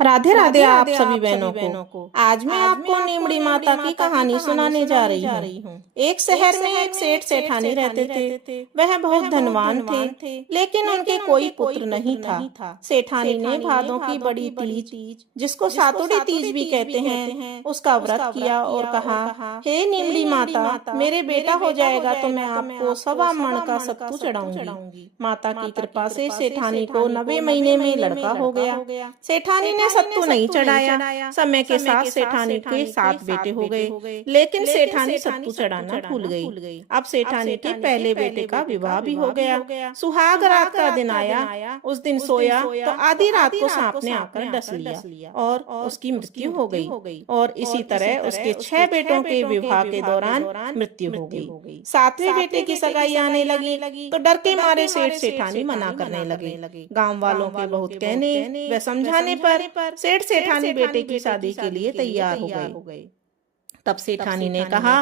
राधे राधे आप सभी बहनों को। आज मैं आपको नीमड़ी माता की कहानी सुनाने जा रही हूँ। एक शहर में एक सेठ सेठानी रहते थे। वह बहुत धनवान थे, लेकिन उनके कोई पुत्र नहीं था। सेठानी ने भादों की बड़ी तीज, जिसको सातुड़ी तीज भी कहते हैं, उसका व्रत किया और कहा, हे नीमड़ी माता, मेरे बेटा हो जाएगा तो मैं आपको 1.25 मण का सत्तू चढ़ाऊंगी। माता की कृपा से सेठानी को 9वें महीने में लड़का हो गया। सेठानी ने सत्तू नहीं चढ़ाया। समय के साथ सेठानी के 7 बेटे हो गए, लेकिन सेठानी सत्तू चढ़ाना भूल गई। अब सेठानी के पहले बेटे का विवाह भी हो गया। सुहाग रात का दिन आया। उस दिन सोया तो आधी रात को सांप ने आकर डस लिया और उसकी मृत्यु हो गई। और इसी तरह उसके 6 बेटों के विवाह के दौरान मृत्यु हो गई। 7वें बेटे की सगाई आने लगी तो डर के मारे सेठ सेठानी मना करने लगे। गांव वालों के बहुत कहने व समझाने पर सेठ सेठानी बेटे की शादी के लिए तैयार हो गए। तब सेठानी ने कहा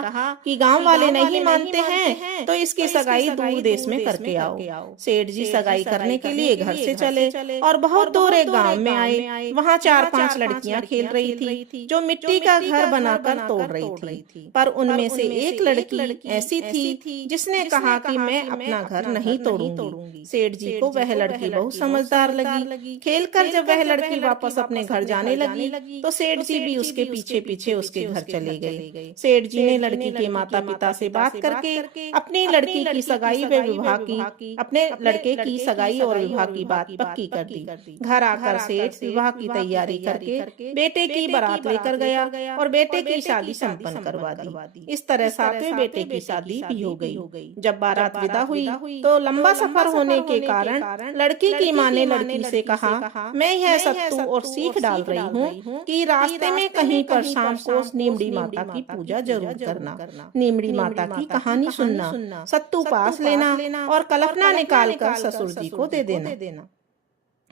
कि गांव वाले नहीं मानते हैं तो इसकी सगाई दूर देश में करके आओ। सेठ जी सगाई करने के लिए घर से चले और बहुत दूर एक गांव में आए। वहां 4-5 लड़कियां खेल रही थी, जो मिट्टी का घर बनाकर तोड़ रही थी। पर उनमें से एक लड़की ऐसी थी जिसने कहा कि मैं अपना घर नहीं तोड़ूंगी। सेठ जी को वह लड़की बहुत समझदार लगी। खेल कर जब वह लड़की वापस अपने घर जाने लगी तो सेठ जी भी उसके पीछे पीछे उसके घर चले गए। सेठ जी ने लड़की के माता पिता से बात करके अपनी लड़की की सगाई व विवाह की अपने लड़के की सगाई और विवाह की बात पक्की कर दी। घर आकर सेठ विवाह की तैयारी करके बेटे की बारात लेकर गया और बेटे की शादी संपन्न करवा दी। इस तरह 7वें बेटे की शादी भी हो गई। जब बारात विदा हुई तो लंबा सफर होने के कारण लड़की की माँ ने लड़की से कहा, मैं यह सत्तू और सीख डाल रही हूँ कि रास्ते में कहीं पर शाम को नीमड़ी माता की पूजा जरूर करना, नीमड़ी माता की कहानी सुनना, सत्तू पास लेना और कलपना निकाल कर ससुर जी को दे देना।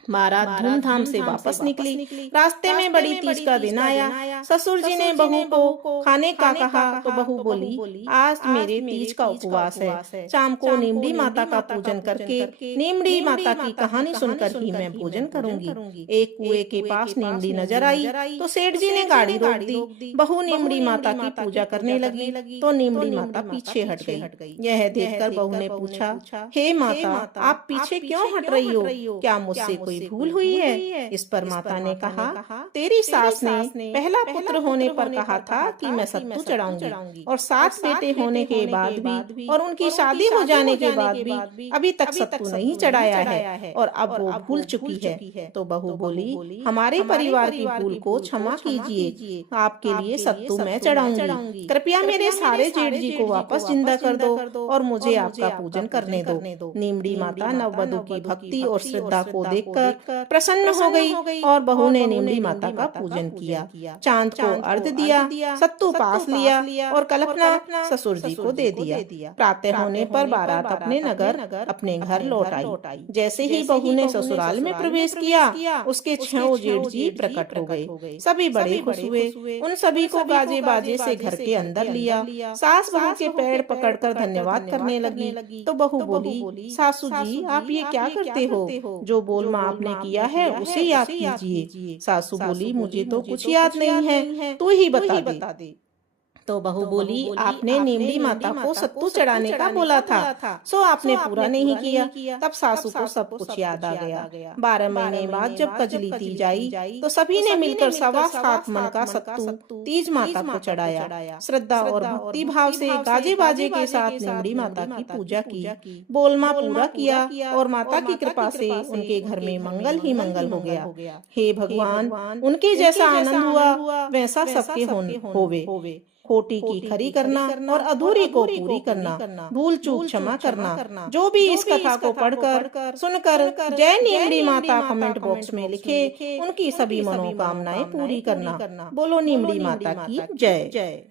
बारात धूमधाम से वापस निकली। रास्ते में बड़ी तीज का दिन आया। ससुर जी ने बहू को खाने का कहा तो बहू बोली, आज मेरे तीज का उपवास है। शाम को नीमड़ी माता का पूजन करके नीमड़ी माता की कहानी सुनकर ही मैं भोजन करूंगी। एक कुएं के पास नीमड़ी नजर आई तो सेठ जी ने गाड़ी रोक दी। बहू नीमड़ी माता की पूजा करने लगी तो नीमड़ी माता पीछे हट गई। यह देखकर बहू ने पूछा, हे माता, आप पीछे क्यों हट रही हो? क्या मुझसे कोई भूल हुई है? इस पर माता ने कहा, तेरी सास ने पहला पुत्र होने पर कहा था कि मैं सत्तू चढ़ाऊंगी और 7 बेटे होने के बाद भी और उनकी शादी हो जाने के बाद भी अभी तक सत्तू नहीं चढ़ाया है और अब वो भूल चुकी है। तो बहू बोली, हमारे परिवार की भूल को क्षमा कीजिए, आपके लिए सत्तू मैं चढ़ाऊंगी। कृपया मेरे सारे जेठ जी को वापस जिंदा कर दो और मुझे आपका पूजन करने दो। नीमड़ी माता नववधू की भक्ति और श्रद्धा को देखकर प्रसन्न हो गई और बहू ने नीमड़ी माता का पूजन किया, चांद को अर्घ दिया, सत्तू पास लिया और कल्पना ससुर जी को दे दिया। प्रातः होने पर बारात अपने घर लौट आई। जैसे ही बहू ने ससुराल में प्रवेश किया, उसके 6 जेठ जी प्रकट हो गए। सभी बड़े खुश हुए। उन सभी को गाजे बाजे से घर के अंदर लिया। सास बहू के पैर पकड़कर धन्यवाद करने लगी तो बहू बोली, सासू जी, आप ये क्या करते हो? जो बोल आपने किया है उसे याद कीजिए। सासू बोली, मुझे तो कुछ याद नहीं है, तू ही बता दे। तो बहू बोली, आपने नीमड़ी माता को सत्तू चढ़ाने का बोला था, सो आपने पूरा नहीं किया। तब सासू को सब कुछ याद आ गया। 12 महीने बाद जब कजली तीज आई तो सभी ने मिलकर 7.25 मन का सत्तू तीज माता को चढ़ाया। श्रद्धा और भक्ति भाव से गाजे बाजे के साथ नीमड़ी माता की पूजा की, बोलमा पूरा किया और माता की कृपा से उनके घर में मंगल ही मंगल हो गया। हे भगवान, उनके जैसा आनंद हुआ वैसा सबके होवे। खोटी की खरी करना और अधूरी को पूरी करना, भूल चूक क्षमा करना। जो भी इस कथा को पढ़कर सुनकर जय नीमड़ी माता कमेंट बॉक्स में लिखे, उनकी सभी मनोकामनाएं पूरी करना। बोलो नीमड़ी माता की जय।